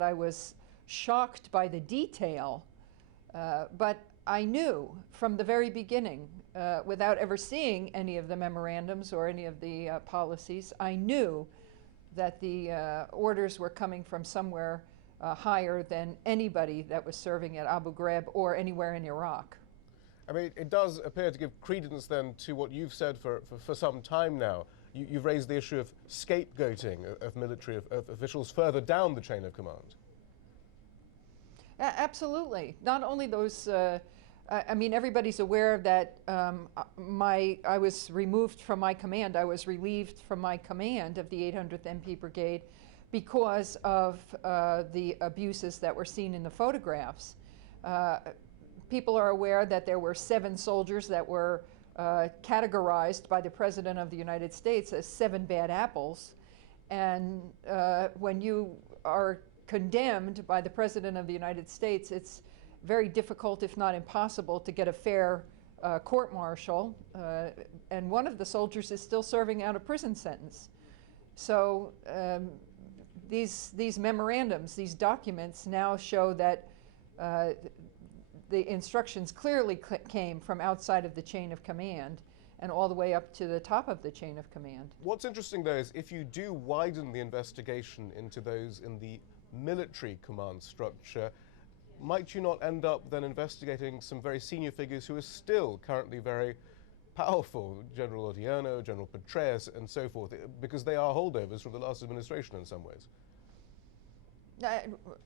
I was shocked by the detail, but I knew from the very beginning, without ever seeing any of the memorandums or any of the policies, I knew that the orders were coming from somewhere higher than anybody that was serving at Abu Ghraib or anywhere in Iraq. I mean, it does appear to give credence then to what you've said for some time now. You've raised the issue of scapegoating of military officials further down the chain of command. Absolutely. Not only those, I mean, everybody's aware that I was removed from my command. I was relieved from my command of the 800th MP Brigade because of the abuses that were seen in the photographs. People are aware that there were 7 soldiers that were categorized by the President of the United States as 7 bad apples. And when you are condemned by the President of the United States, it's very difficult, if not impossible, to get a fair court-martial. And one of the soldiers is still serving out a prison sentence. So these memorandums, these documents now show that the instructions clearly came from outside of the chain of command and all the way up to the top of the chain of command. What's interesting, though, is if you do widen the investigation into those in the military command structure, might you not end up then investigating some very senior figures who are still currently very powerful, General Odierno, General Petraeus, and so forth, because they are holdovers from the last administration in some ways?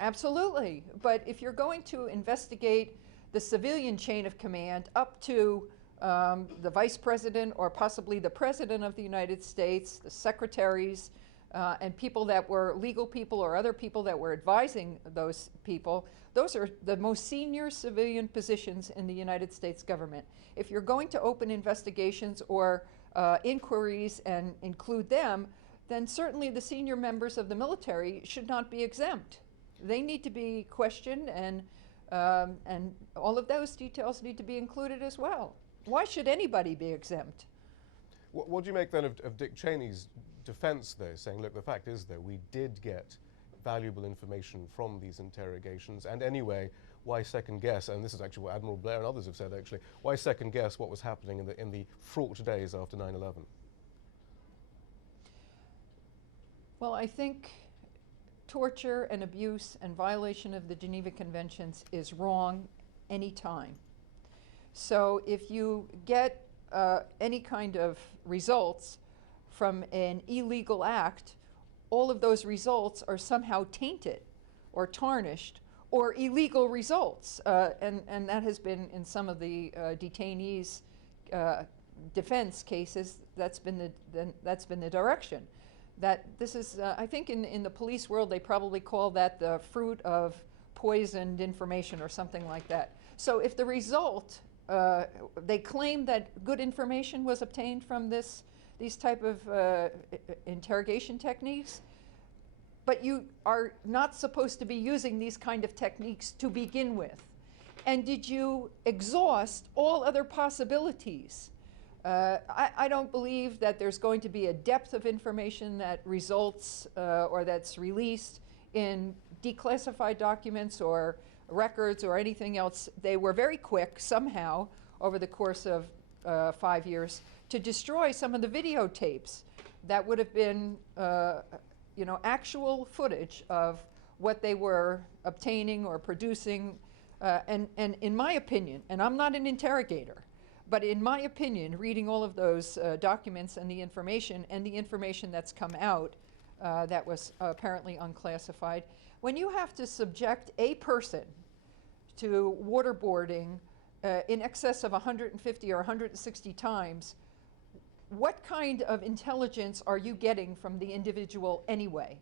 Absolutely. But if you're going to investigate the civilian chain of command up to the Vice President or possibly the President of the United States, the secretaries, and people that were legal people or other people that were advising those people, those are the most senior civilian positions in the United States government. If you're going to open investigations or inquiries and include them, then certainly the senior members of the military should not be exempt. They need to be questioned, and all of those details need to be included as well. Why should anybody be exempt? What do you make then of Dick Cheney's defense, though, saying, look, the fact is, though, we did get valuable information from these interrogations, and anyway, why second guess, and this is actually what Admiral Blair and others have said, actually, why second guess what was happening in the fraught days after 9/11? Well, I think torture and abuse and violation of the Geneva Conventions is wrong anytime. So if you get any kind of results from an illegal act, all of those results are somehow tainted or tarnished or illegal results. And that has been in some of the detainees' defense cases, that's been the direction. That this is, I think in the police world, they probably call that the fruit of poisoned information or something like that. So if the result, they claim that good information was obtained from these type of interrogation techniques, but you are not supposed to be using these kind of techniques to begin with. And did you exhaust all other possibilities? I don't believe that there's going to be a depth of information that results or that's released in declassified documents or records or anything else. They were very quick somehow over the course of 5 years to destroy some of the videotapes that would have been actual footage of what they were obtaining or producing. And in my opinion, and I'm not an interrogator, but in my opinion, reading all of those documents and the information that's come out that was apparently unclassified, when you have to subject a person to waterboarding in excess of 150 or 160 times, what kind of intelligence are you getting from the individual anyway?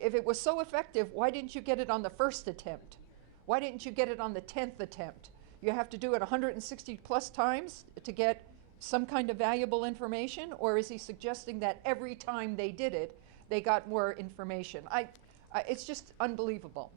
If it was so effective, why didn't you get it on the first attempt? Why didn't you get it on the 10th attempt? You have to do it 160 plus times to get some kind of valuable information? Or is he suggesting that every time they did it, they got more information? It's just unbelievable.